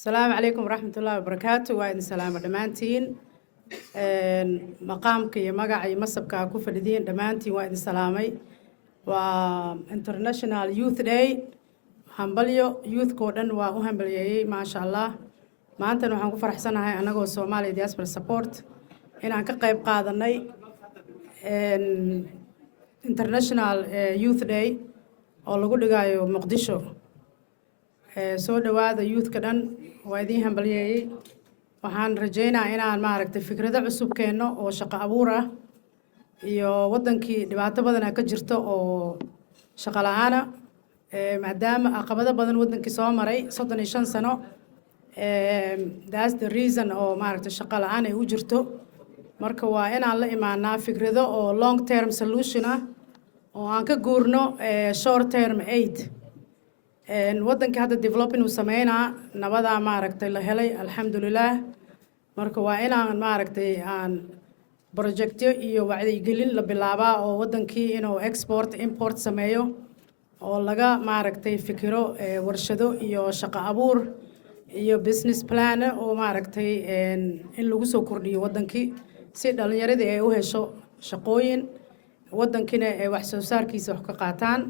السلام عليكم ورحمة الله وبركاته. وإن سلام دمانتين مقامك يا مقع يا مسبك كوفر دين دمانتين وإن سلامي و International Youth Day همبليو youth كودن وهمبليو ما شاء الله ما أنت نحن كفر حسنا هاي أنا جو سومالي diaspora support إن عنك قيب قاضناي International Youth Day oo lagu dhigayo Muqdisho soo dhawaada youth ka dhan waa idin hambalyeeyay waxaan rajaynayaa inaan maaragtay fikrado cusub keeno oo shaqo abuur ah iyo wadankii dhibaato badan ka jirto oo shaqo la'aan ah maadaama caqabado badan wadankii soo maray 35 sano that's the reason oo maaragtay shaqo la'aan ay u jirto marka waa inaan la imaanaa fikrado oo long term solution ah oo aan ka guurno short term aid wadankii hadda developing uu sameynaa nabadaa maaragtay la helay alxamdulilah marka waa inaan maaragtay aan projectyo iyo wacyigelin la bilaabaa oo wadankii inuu export import sameeyo oo laga maaragtay fikiro warshado iyo shaqo abuur iyo business plan oo maaragtay in lagu soo kordhiyo wadankii si dhalinyaradii ay u hesho shaqooyin wadankina ay wax soo saarkiisa wax ka qaataan